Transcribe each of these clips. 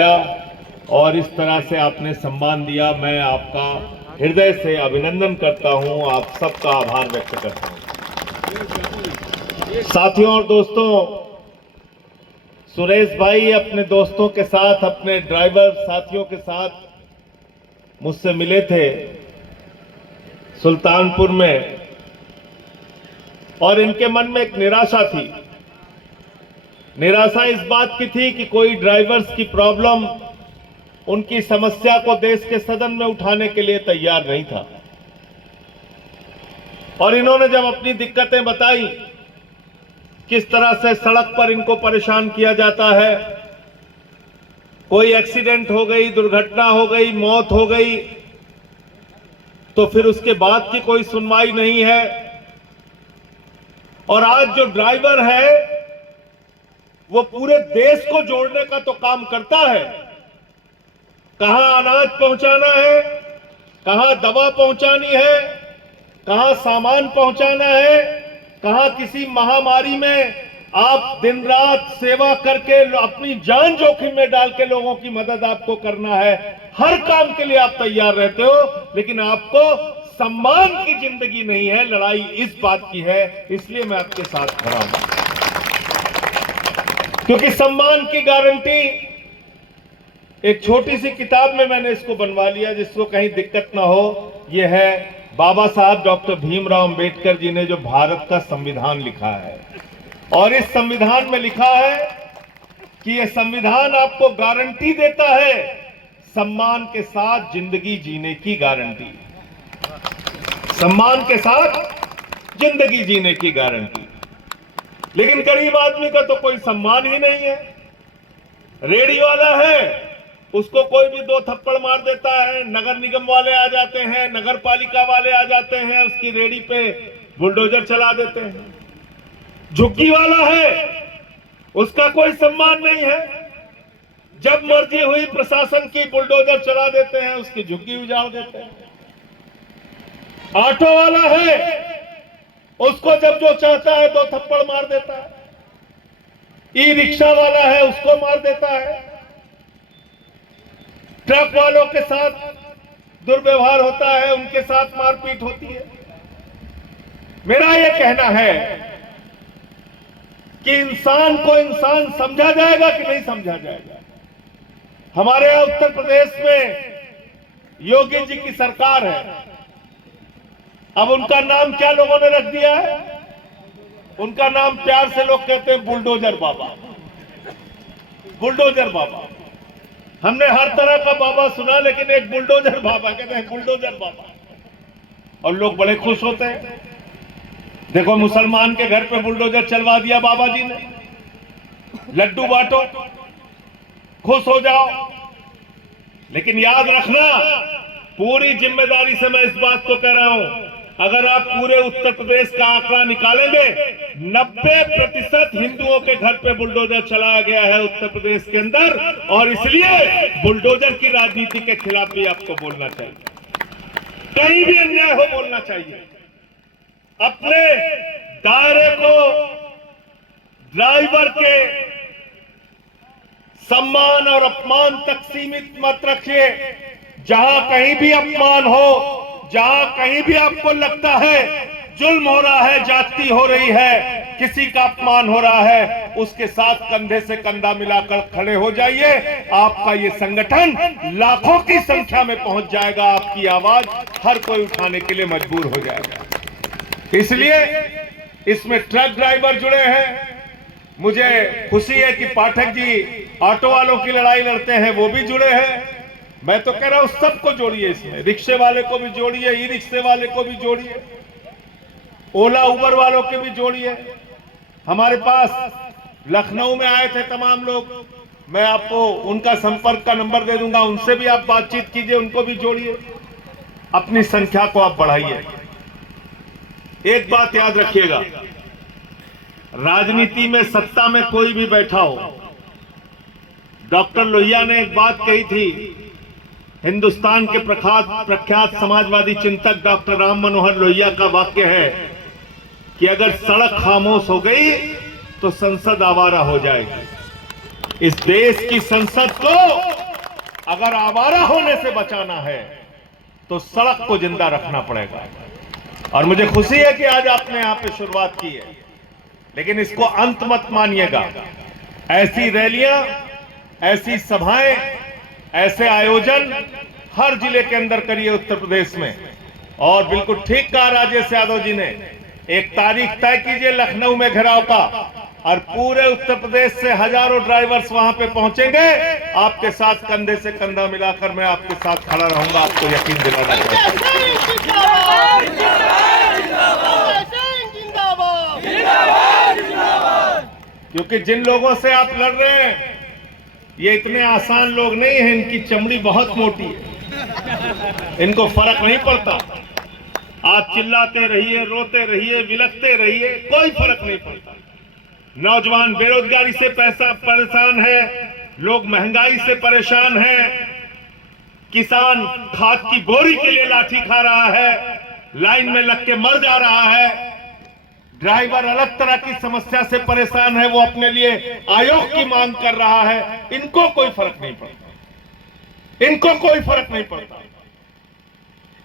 बुलाया और इस तरह से आपने सम्मान दिया। मैं आपका हृदय से अभिनंदन करता हूं, आप सबका आभार व्यक्त करता हूं। साथियों और दोस्तों, सुरेश भाई अपने दोस्तों के साथ, अपने ड्राइवर साथियों के साथ मुझसे मिले थे सुल्तानपुर में, और इनके मन में एक निराशा थी। निराशा इस बात की थी कि कोई ड्राइवर्स की प्रॉब्लम, उनकी समस्या को देश के सदन में उठाने के लिए तैयार नहीं था। और इन्होंने जब अपनी दिक्कतें बताई, किस तरह से सड़क पर इनको परेशान किया जाता है, कोई एक्सीडेंट हो गई, दुर्घटना हो गई, मौत हो गई, तो फिर उसके बाद की कोई सुनवाई नहीं है। और आज जो ड्राइवर है वो पूरे देश को जोड़ने का तो काम करता है। कहां अनाज पहुंचाना है, कहां दवा पहुंचानी है, कहां सामान पहुंचाना है, कहां किसी महामारी में आप दिन रात सेवा करके अपनी जान जोखिम में डाल के लोगों की मदद आपको करना है। हर काम के लिए आप तैयार रहते हो, लेकिन आपको सम्मान की जिंदगी नहीं है। लड़ाई इस बात की है, इसलिए मैं आपके साथ खड़ा हूं, क्योंकि सम्मान की गारंटी एक छोटी सी किताब में मैंने इसको बनवा लिया, जिसको कहीं दिक्कत ना हो। यह है बाबा साहब डॉक्टर भीमराव अंबेडकर जी ने जो भारत का संविधान लिखा है, और इस संविधान में लिखा है कि यह संविधान आपको गारंटी देता है सम्मान के साथ जिंदगी जीने की गारंटी, सम्मान के साथ जिंदगी जीने की गारंटी। लेकिन गरीब आदमी का तो कोई सम्मान ही नहीं है। रेडी वाला है, उसको कोई भी दो थप्पड़ मार देता है, नगर निगम वाले आ जाते हैं, नगर पालिका वाले आ जाते हैं, उसकी रेडी पे बुलडोजर चला देते हैं। झुग्गी वाला है, उसका कोई सम्मान नहीं है, जब मर्जी हुई प्रशासन की बुलडोजर चला देते हैं, उसकी झुग्गी उजाड़ देते हैं। ऑटो वाला है, उसको जब जो चाहता है दो थप्पड़ मार देता है। ई रिक्शा वाला है, उसको मार देता है। ट्रक वालों के साथ दुर्व्यवहार होता है, उनके साथ मारपीट होती है। मेरा यह कहना है कि इंसान को इंसान समझा जाएगा कि नहीं समझा जाएगा। हमारे यहां उत्तर प्रदेश में योगी जी की सरकार है। अब उनका नाम क्या लोगों ने रख दिया है? उनका नाम प्यार से लोग कहते हैं बुलडोजर बाबा। बुलडोजर बाबा, हमने हर तरह का बाबा सुना, लेकिन एक बुलडोजर बाबा कहते हैं, बुलडोजर बाबा, और लोग बड़े खुश होते हैं। देखो, मुसलमान के घर पे बुलडोजर चलवा दिया बाबा जी ने, लड्डू बांटो, खुश हो जाओ। लेकिन याद रखना, पूरी जिम्मेदारी से मैं इस बात को कह रहा हूं, अगर आप पूरे उत्तर प्रदेश का आंकड़ा निकालेंगे, 90% हिंदुओं के घर पे बुलडोजर चलाया गया है उत्तर प्रदेश के अंदर। और इसलिए बुलडोजर की राजनीति के खिलाफ भी आपको बोलना चाहिए, कहीं भी अन्याय हो बोलना चाहिए। अपने दायरे को ड्राइवर के सम्मान और अपमान तक सीमित मत रखिए। जहां कहीं भी अपमान हो, जहां कहीं भी आपको लगता है जुल्म हो रहा है, जाति हो रही है, किसी का अपमान हो रहा है, उसके साथ कंधे से कंधा मिलाकर खड़े हो जाइए। आपका ये संगठन लाखों की संख्या में पहुंच जाएगा, आपकी आवाज हर कोई उठाने के लिए मजबूर हो जाएगा। इसलिए इसमें ट्रक ड्राइवर जुड़े हैं। मुझे खुशी है कि पाठक जी ऑटो वालों की लड़ाई लड़ते हैं, वो भी जुड़े हैं। मैं तो कह रहा हूं सबको जोड़िए, इसमें रिक्शे वाले को भी जोड़िए, ई रिक्शे वाले को भी जोड़िए, ओला उबर वालों के भी जोड़िए। हमारे पास लखनऊ में आए थे तमाम लोग, मैं आपको उनका संपर्क का नंबर दे दूंगा, उनसे भी आप बातचीत कीजिए, उनको भी जोड़िए, अपनी संख्या को आप बढ़ाइए। एक बात याद रखिएगा, राजनीति में सत्ता में कोई भी बैठा हो, डॉक्टर लोहिया ने एक बात कही थी, हिंदुस्तान के प्रख्यात समाजवादी चिंतक डॉक्टर राम मनोहर लोहिया का वाक्य है कि अगर सड़क खामोश हो गई तो संसद आवारा हो जाएगी। इस देश की संसद को अगर आवारा होने से बचाना है तो सड़क को जिंदा रखना पड़ेगा। और मुझे खुशी है कि आज आपने यहां पे शुरुआत की है, लेकिन इसको अंत मत मानिएगा। ऐसी रैलियां, ऐसी सभाएं, ऐसे आयोजन हर जिले के अंदर करिए उत्तर प्रदेश में। और बिल्कुल ठीक कहा राजेश यादव जी ने, एक तारीख तय कीजिए लखनऊ में घेराव का, और पूरे उत्तर प्रदेश से हजारों ड्राइवर्स वहां पे पहुंचेंगे। आपके साथ कंधे से कंधा मिलाकर मैं आपके साथ खड़ा रहूंगा, आपको यकीन दिलाना चाहता हूं। क्योंकि जिन लोगों से आप लड़ रहे हैं ये इतने आसान लोग नहीं हैं, इनकी चमड़ी बहुत मोटी है, इनको फर्क नहीं पड़ता। आप चिल्लाते रहिए, रोते रहिए, विलखते रहिए, कोई फर्क नहीं पड़ता। नौजवान बेरोजगारी से परेशान है, लोग महंगाई से परेशान हैं, किसान खाद की बोरी के लिए लाठी खा रहा है, लाइन में लग के मर जा रहा है, ड्राइवर अलग तरह की समस्या से परेशान है, वो अपने लिए आयोग की मांग कर रहा है। इनको कोई फर्क नहीं पड़ता, इनको कोई फर्क नहीं पड़ता।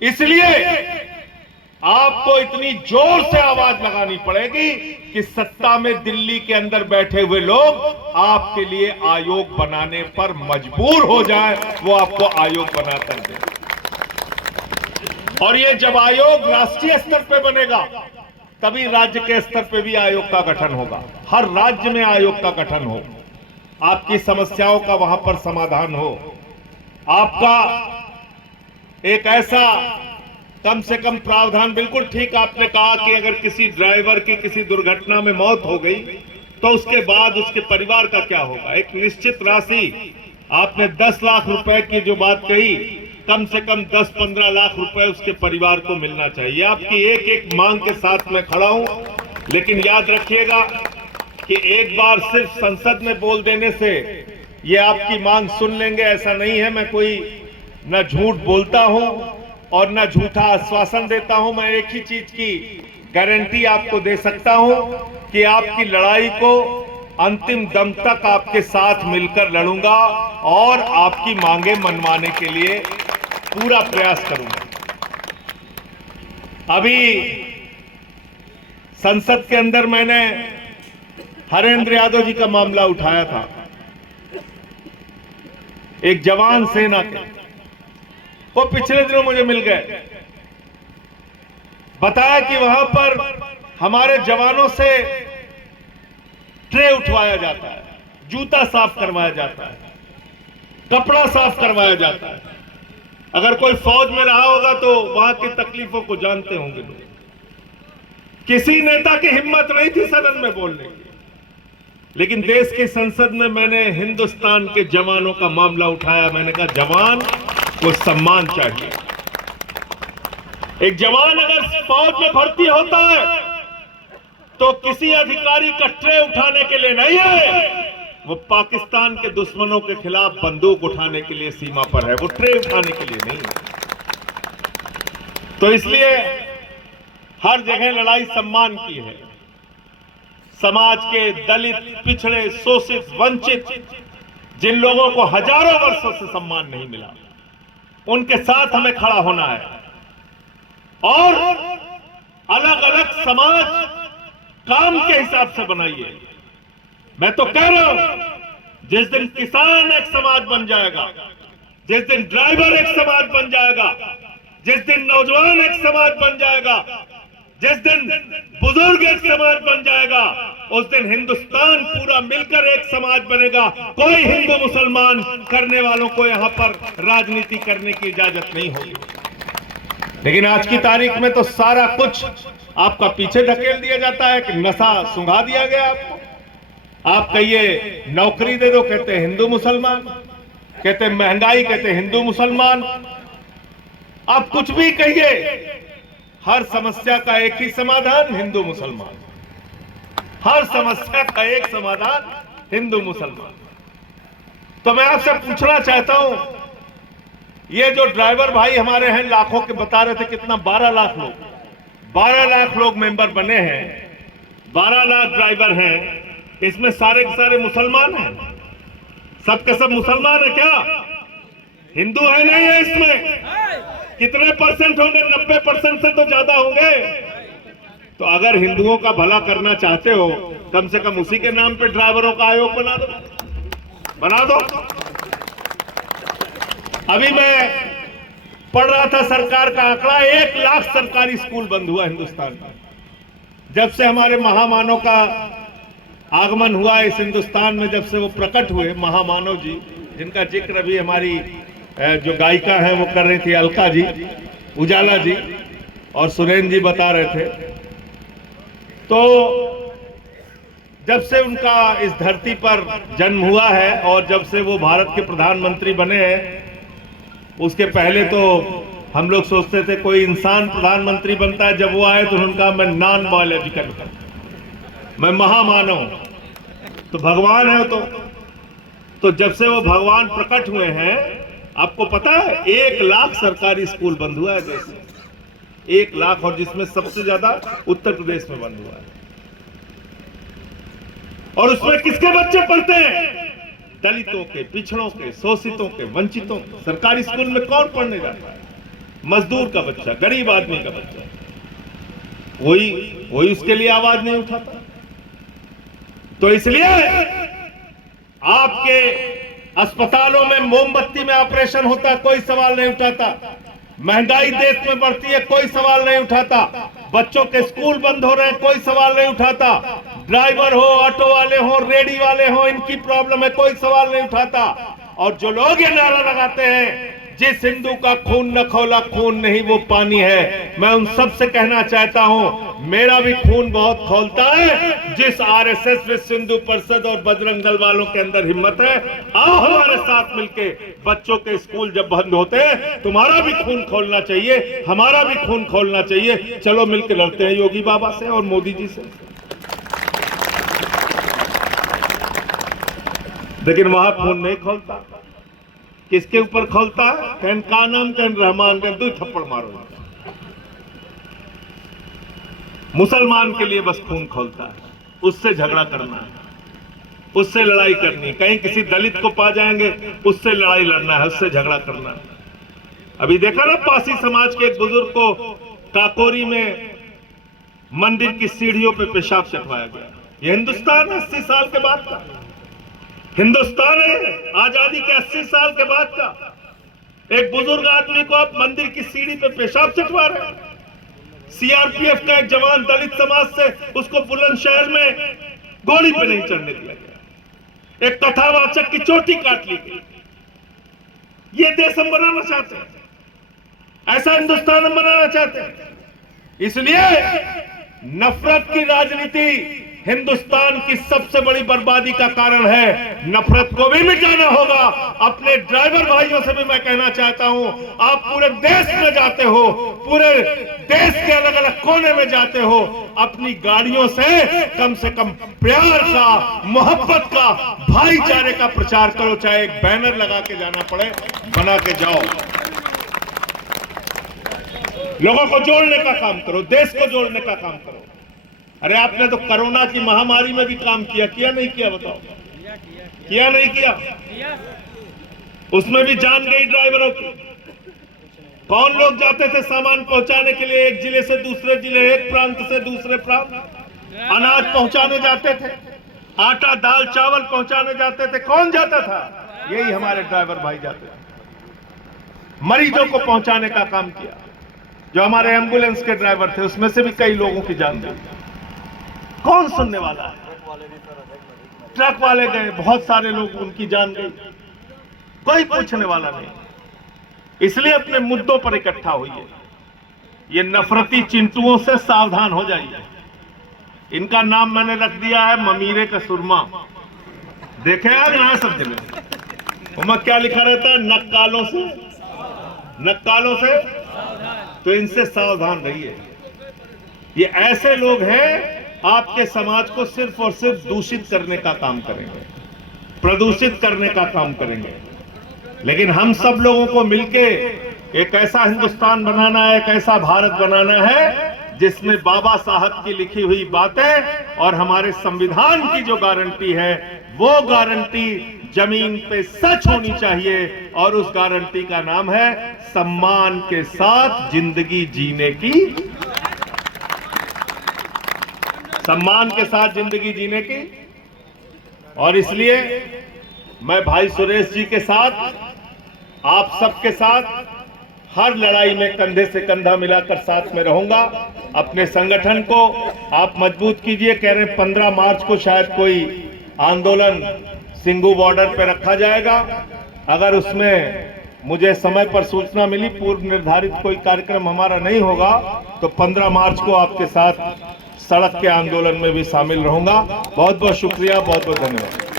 इसलिए आपको इतनी जोर से आवाज लगानी पड़ेगी कि सत्ता में दिल्ली के अंदर बैठे हुए लोग आपके लिए आयोग बनाने पर मजबूर हो जाए, वो आपको आयोग बनाकर दे। और ये जब आयोग राष्ट्रीय स्तर पे बनेगा तभी राज्य के स्तर पे भी आयोग का गठन होगा। हर राज्य में आयोग का गठन हो, आपकी समस्याओं का वहां पर समाधान हो, आपका एक ऐसा कम से कम प्रावधान। बिल्कुल ठीक आपने कहा कि अगर किसी ड्राइवर की किसी दुर्घटना में मौत हो गई तो उसके बाद उसके परिवार का क्या होगा। एक निश्चित राशि, आपने 10 लाख रुपए की जो बात कही, कम से कम 10-15 लाख रुपए उसके परिवार को मिलना चाहिए। आपकी एक एक मांग के साथ मैं खड़ा हूं, लेकिन याद रखिएगा कि एक बार सिर्फ संसद में बोल देने से ये आपकी मांग सुन लेंगे ऐसा नहीं है। मैं कोई न झूठ बोलता हूं और न झूठा आश्वासन देता हूं। मैं एक ही चीज की गारंटी आपको दे सकता हूं कि आपकी लड़ाई को अंतिम दम तक आपके साथ मिलकर लड़ूंगा और आपकी मांगे मनवाने के लिए पूरा प्रयास करूंगा। अभी संसद के अंदर मैंने हरेंद्र यादव जी का मामला उठाया था, एक जवान सेना के। वो पिछले दिनों मुझे मिल गए, बताया कि वहां पर हमारे जवानों से ट्रे उठवाया जाता है, जूता साफ करवाया जाता है, कपड़ा साफ करवाया जाता है। अगर कोई फौज में रहा होगा तो वहां की तकलीफों को जानते होंगे लोग। किसी नेता की हिम्मत नहीं थी सदन में बोलने की, लेकिन देश की संसद में मैंने हिंदुस्तान के जवानों का मामला उठाया। मैंने कहा जवान को सम्मान चाहिए। एक जवान अगर फौज में भर्ती होता है तो किसी अधिकारी का ट्रे उठाने के लिए नहीं है, वो पाकिस्तान के दुश्मनों के खिलाफ बंदूक उठाने के लिए सीमा पर है, वो ट्रे उठाने के लिए नहीं है। तो इसलिए हर जगह लड़ाई सम्मान की है। समाज के दलित, पिछड़े, शोषित, वंचित जिन लोगों को हजारों वर्षों से सम्मान नहीं मिला, उनके साथ हमें खड़ा होना है। और अलग अलग समाज काम के हिसाब से बनाइए। मैं तो कह रहा हूं, जिस दिन किसान एक समाज बन जाएगा, जिस दिन ड्राइवर एक समाज बन जाएगा, जिस दिन नौजवान एक समाज बन जाएगा, जिस दिन बुजुर्ग एक समाज बन जाएगा, उस दिन हिंदुस्तान पूरा मिलकर एक समाज बनेगा। कोई हिंदू मुसलमान करने वालों को यहां पर राजनीति करने की इजाजत नहीं होगी। लेकिन आज की तारीख में तो सारा कुछ आपका पीछे धकेल दिया जाता है कि नशा सुंघा दिया गया आपको। आप कहिए नौकरी दे दो, कहते हैं हिंदू मुसलमान, कहते हैं महंगाई, कहते हैं हिंदू मुसलमान। आप कुछ भी कहिए, हर समस्या का एक ही समाधान, हिंदू मुसलमान। हर समस्या का एक समाधान, हिंदू मुसलमान। तो मैं आपसे पूछना चाहता हूं, ये जो ड्राइवर भाई हमारे हैं, लाखों के बता रहे थे, कितना 12 लाख लोग, 12 लाख लोग मेंबर बने हैं, 12 लाख ड्राइवर हैं, इसमें सारे के सारे मुसलमान हैं। सबके सब मुसलमान है क्या? हिंदू है नहीं है इसमें? कितने परसेंट होंगे? 90% से तो ज्यादा होंगे। तो अगर हिंदुओं का भला करना चाहते हो, कम से कम उसी के नाम पे ड्राइवरों का आयोग बना दो, बना दो। अभी मैं पढ़ रहा था सरकार का आंकड़ा, 1 लाख सरकारी स्कूल बंद हुआ हिंदुस्तान में। जब से हमारे महामानव का आगमन हुआ इस हिंदुस्तान में, जब से वो प्रकट हुए महामानव जी, जिनका जिक्र अभी हमारी जो गायिका है वो कर रही थी, अलका जी, उजाला जी और सुरेंद्र जी बता रहे थे, तो जब से उनका इस धरती पर जन्म हुआ है और जब से वो भारत के प्रधानमंत्री बने हैं, उसके पहले तो हम लोग सोचते थे कोई इंसान प्रधानमंत्री बनता है, जब वो आए तो उन्होंने कहा मैं नॉन बायोलॉजिकल, मैं महामानव, तो भगवान है। तो जब से वो भगवान प्रकट हुए हैं, आपको पता है 1 लाख सरकारी स्कूल बंद हुआ है देश में, 1 लाख, और जिसमें सबसे ज्यादा उत्तर प्रदेश में बंद हुआ है। और उसमें किसके बच्चे पढ़ते हैं? दलितों के, पिछड़ों के, शोषितों के, वंचितों के। सरकारी स्कूल में कौन पढ़ने जाता है? मजदूर का बच्चा, गरीब आदमी का बच्चा। कोई उसके लिए आवाज नहीं उठाता। तो इसलिए आपके अस्पतालों में मोमबत्ती में ऑपरेशन होता है, कोई सवाल नहीं उठाता। महंगाई देश में बढ़ती है, कोई सवाल नहीं उठाता। बच्चों के स्कूल बंद हो रहे हैं, कोई सवाल नहीं उठाता। ड्राइवर हो, ऑटो वाले हो, रेडी वाले हो, इनकी प्रॉब्लम है, कोई सवाल नहीं उठाता। और जो लोग ये नारा लगाते हैं, जिस हिंदू का खून न खौला खून नहीं वो पानी है, मैं उन सब से कहना चाहता हूं, मेरा भी खून बहुत खौलता है। जिस आरएसएस, विश्व हिंदू परिषद और बजरंग दल वालों के अंदर हिम्मत है, आओ हमारे साथ मिलके। बच्चों के स्कूल जब बंद होते हैं, तुम्हारा भी खून खोलना चाहिए, हमारा भी खून खोलना चाहिए। चलो मिलकर लड़ते हैं योगी बाबा से और मोदी जी से। लेकिन वहां खून नहीं खोलता। किसके ऊपर खोलता है? कहन का नाम, कहन रहमान, कहन 2 थप्पड़ मारो। मुसलमान के लिए बस खून खोलता है, उससे झगड़ा करना है, उससे लड़ाई करनी है। कहीं किसी दलित को पा जाएंगे, उससे लड़ाई लड़ना है, उससे झगड़ा करना है। अभी देखा ना, पासी समाज के एक बुजुर्ग को काकोरी में मंदिर की सीढ़ियों पे पेशाब चटवाया गया। ये हिंदुस्तान 80 साल के बाद का हिंदुस्तान है, आजादी के 80 साल के बाद का। एक बुजुर्ग आदमी को आप मंदिर की सीढ़ी पे पेशाब चटवा रहे हैं। सीआरपीएफ का एक जवान दलित समाज से, उसको बुलंदशहर में गोली पे नहीं चढ़ने दिया गया। एक कथावाचक की चोटी काट ली गई। ये देश हम बनाना चाहते हैं, ऐसा हिंदुस्तान हम बनाना चाहते हैं। इसलिए नफरत की राजनीति हिंदुस्तान की सबसे बड़ी बर्बादी का कारण है। नफरत को भी मिटाना होगा। अपने ड्राइवर भाइयों से भी मैं कहना चाहता हूं, आप पूरे देश में जाते हो, पूरे देश के अलग अलग कोने में जाते हो, अपनी गाड़ियों से कम प्यार का, मोहब्बत का, भाईचारे का प्रचार करो। चाहे एक बैनर लगा के जाना पड़े, बना के जाओ। लोगों को जोड़ने का काम करो, देश को जोड़ने का काम करो। अरे आपने तो कोरोना की महामारी में भी काम किया नहीं किया? बताओ, किया नहीं किया? उसमें भी जान गई ड्राइवरों की। कौन लोग जाते थे सामान पहुंचाने के लिए, एक जिले से दूसरे जिले, एक प्रांत से दूसरे प्रांत, अनाज पहुंचाने जाते थे, आटा दाल चावल पहुंचाने जाते थे। कौन जाता था? यही हमारे ड्राइवर भाई जाते थे। मरीजों को पहुंचाने का काम किया। जो हमारे एम्बुलेंस के ड्राइवर थे, उसमें से भी कई लोगों की जान गई। कौन सुनने वाला है? ट्रक वाले गए, बहुत सारे लोग, उनकी जान गई, कोई पूछने वाला नहीं। इसलिए अपने मुद्दों पर इकट्ठा होइए। ये नफरती चिंटुओं से सावधान हो जाइए। इनका नाम मैंने रख दिया है ममीरे का सुरमा। देखे यार यहां सब जगह उमा क्या लिखा रहता है? नक्कालों से, नक्कालों से। तो इनसे सावधान रहिए। ये ऐसे लोग हैं, आपके समाज को सिर्फ और सिर्फ दूषित करने का काम करेंगे, प्रदूषित करने का काम करेंगे। लेकिन हम सब लोगों को मिलके एक ऐसा हिंदुस्तान बनाना है, एक ऐसा भारत बनाना है जिसमें बाबा साहब की लिखी हुई बातें और हमारे संविधान की जो गारंटी है वो गारंटी जमीन पे सच होनी चाहिए। और उस गारंटी का नाम है सम्मान के साथ जिंदगी जीने की, सम्मान के साथ जिंदगी जीने की। और इसलिए मैं भाई सुरेश जी के साथ, आप सबके साथ हर लड़ाई में कंधे से कंधा मिलाकर साथ में रहूंगा। अपने संगठन को आप मजबूत कीजिए। कह रहे हैं 15 मार्च को शायद कोई आंदोलन सिंघू बॉर्डर पे रखा जाएगा। अगर उसमें मुझे समय पर सूचना मिली, पूर्व निर्धारित कोई कार्यक्रम हमारा नहीं होगा, तो 15 मार्च को आपके साथ सड़क के आंदोलन में भी शामिल रहूंगा। बहुत बहुत शुक्रिया, बहुत बहुत धन्यवाद।